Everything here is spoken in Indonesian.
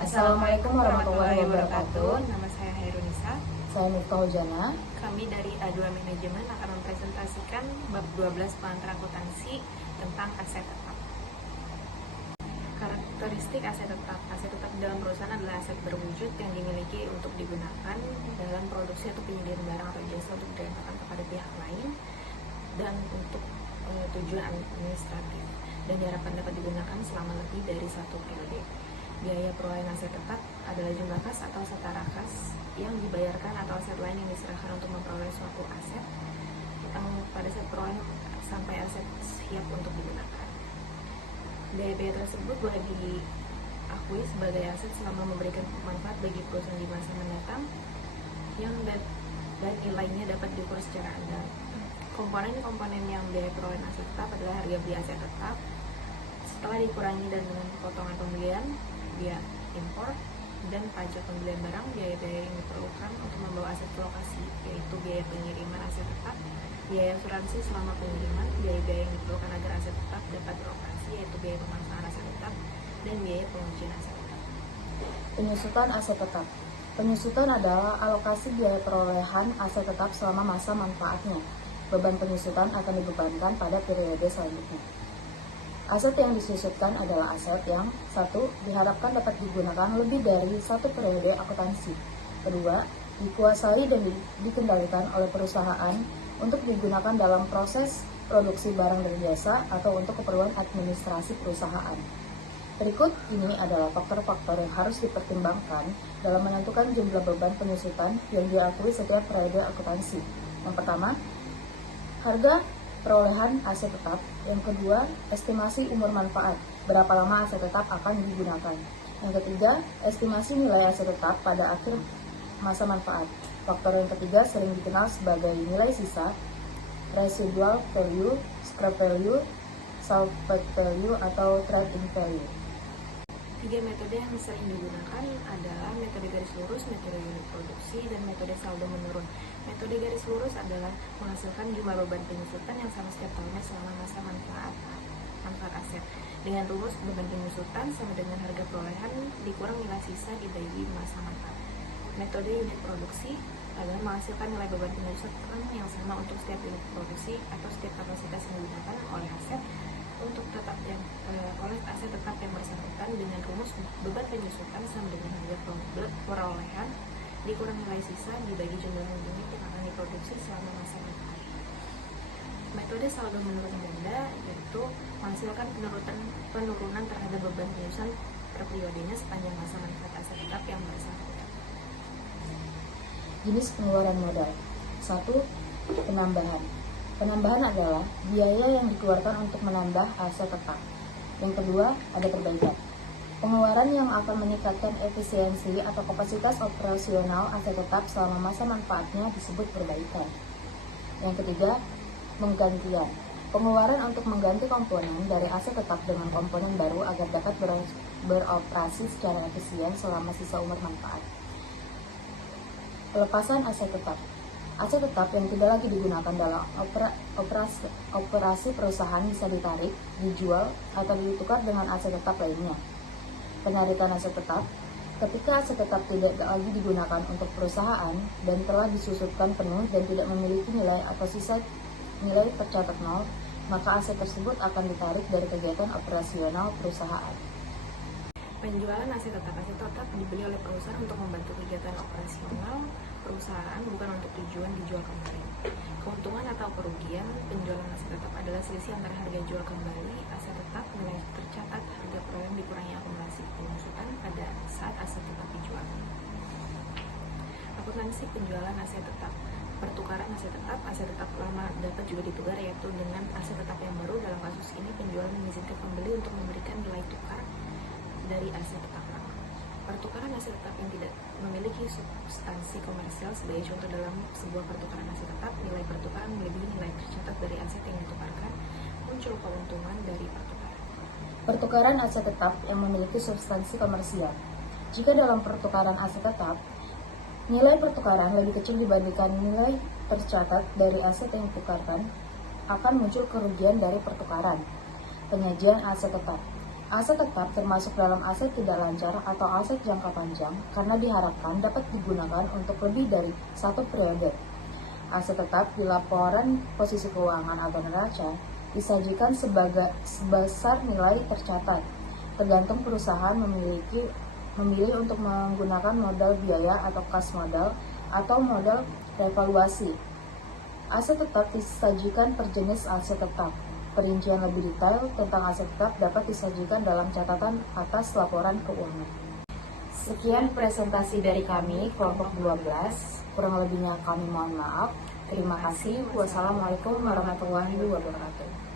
Assalamualaikum warahmatullahi wabarakatuh. Nama saya Hairunisa. Saya Miftah Hujana. Kami dari A2 Manajemen akan mempresentasikan bab 12 pengantar akuntansi tentang aset tetap. Karakteristik aset tetap. Aset tetap dalam perusahaan adalah aset berwujud yang dimiliki untuk digunakan dalam produksi atau penyediaan barang atau jasa untuk diantarkan kepada pihak lain dan untuk tujuan administratif, dan diharapkan dapat digunakan selama lebih dari satu periode. Biaya perolehan aset tetap adalah jumlah kas atau setara kas yang dibayarkan atau aset lain yang diserahkan untuk memperoleh suatu aset pada saat perolehan sampai aset siap untuk digunakan. Biaya tersebut boleh diakui sebagai aset selama memberikan manfaat bagi perusahaan di masa mendatang dan nilainya dapat diukur secara andal. Komponen yang biaya perolehan aset tetap adalah harga beli aset tetap setelah dikurangi dan dengan potongan pembelian, biaya impor, dan pajak pembelian barang. Biaya-biaya yang diperlukan untuk membawa aset ke lokasi, yaitu biaya pengiriman aset tetap, biaya asuransi selama pengiriman, biaya-biaya yang diperlukan agar aset tetap dapat beroperasi, yaitu biaya pemasangan aset tetap, dan biaya pengujian aset tetap. Penyusutan aset tetap. Penyusutan adalah alokasi biaya perolehan aset tetap selama masa manfaatnya. Beban penyusutan akan dibebankan pada periode selanjutnya. Aset yang disusutkan adalah aset yang 1. Diharapkan dapat digunakan lebih dari satu periode akuntansi. 2. Dikuasai dan dikendalikan oleh perusahaan untuk digunakan dalam proses produksi barang dan jasa atau untuk keperluan administrasi perusahaan. Berikut ini adalah faktor-faktor yang harus dipertimbangkan dalam menentukan jumlah beban penyusutan yang diakui setiap periode akuntansi. Yang pertama, harga perolehan aset tetap. Yang kedua, estimasi umur manfaat, berapa lama aset tetap akan digunakan. Yang ketiga, estimasi nilai aset tetap pada akhir masa manfaat. Faktor yang ketiga sering dikenal sebagai nilai sisa, residual value, scrap value, salvage value, atau trade-in value. 3 metode yang sering digunakan adalah metode garis lurus, metode unit produksi, dan metode saldo menurun. Metode garis lurus adalah menghasilkan jumlah beban penyusutan yang sama setiap tahunnya selama masa manfaat aset. Dengan rumus beban penyusutan sama dengan harga perolehan dikurang nilai sisa dibagi masa manfaat. Metode unit produksi adalah menghasilkan nilai beban penyusutan yang sama untuk setiap unit produksi atau setiap kapasitas yang digunakan oleh aset untuk oleh aset tetap yang bersangkutan dengan rumus beban penyusutan sama dengan harga perolehan dikurang nilai sisa dibagi jumlah unit yang akan diproduksi selama masa manfaat. Metode saldo menurun ganda yaitu menghasilkan penurunan terhadap beban penyusutan per periodenya sepanjang masa manfaat aset tetap yang bersangkutan. Jenis pengeluaran modal. 1. Penambahan. Penambahan adalah biaya yang dikeluarkan untuk menambah aset tetap. Yang kedua, ada perbaikan. Pengeluaran yang akan meningkatkan efisiensi atau kapasitas operasional aset tetap selama masa manfaatnya disebut perbaikan. Yang ketiga, penggantian. Pengeluaran untuk mengganti komponen dari aset tetap dengan komponen baru agar dapat beroperasi secara efisien selama sisa umur manfaat. Pelepasan aset tetap. Aset tetap yang tidak lagi digunakan dalam operasi perusahaan bisa ditarik, dijual, atau ditukar dengan aset tetap lainnya. Penarikan aset tetap. Ketika aset tetap tidak lagi digunakan untuk perusahaan dan telah disusutkan penuh dan tidak memiliki nilai atau sisa nilai tercatat nol, maka aset tersebut akan ditarik dari kegiatan operasional perusahaan. Penjualan aset tetap. Aset tetap dibeli oleh perusahaan untuk membantu kegiatan operasional perusahaan, bukan untuk tujuan dijual kembali. Keuntungan atau kerugian penjualan aset tetap adalah selisih antara harga jual kembali aset tetap, nilai tercatat, harga perolehan dikurangi akumulasi penyusutan pada saat aset tetap dijual. Akuntansi penjualan aset tetap. Pertukaran aset tetap lama dapat juga ditukar, yaitu dengan aset tetap yang baru. Dalam kasus ini penjual mengizinkan pembeli untuk memberikan nilai tukar dari aset tetap lama. Pertukaran aset tetap yang tidak memiliki substansi komersial. Sebagai contoh, dalam sebuah pertukaran aset tetap, nilai pertukaran melebihi nilai tercatat dari aset yang ditukarkan, muncul keuntungan dari pertukaran. Pertukaran aset tetap yang memiliki substansi komersial. Jika dalam pertukaran aset tetap, nilai pertukaran lebih kecil dibandingkan nilai tercatat dari aset yang ditukarkan, akan muncul kerugian dari pertukaran. Penyajian aset tetap. Aset tetap termasuk dalam aset tidak lancar atau aset jangka panjang karena diharapkan dapat digunakan untuk lebih dari satu periode. Aset tetap di laporan posisi keuangan atau neraca disajikan sebesar nilai tercatat, tergantung perusahaan memilih untuk menggunakan modal biaya atau kas modal atau modal revaluasi. Aset tetap disajikan per jenis aset tetap. Perincian lebih detail tentang aset tetap dapat disajikan dalam catatan atas laporan keuangan. Sekian presentasi dari kami, kelompok 12. Kurang lebihnya kami mohon maaf. Terima kasih. Wassalamualaikum warahmatullahi wabarakatuh.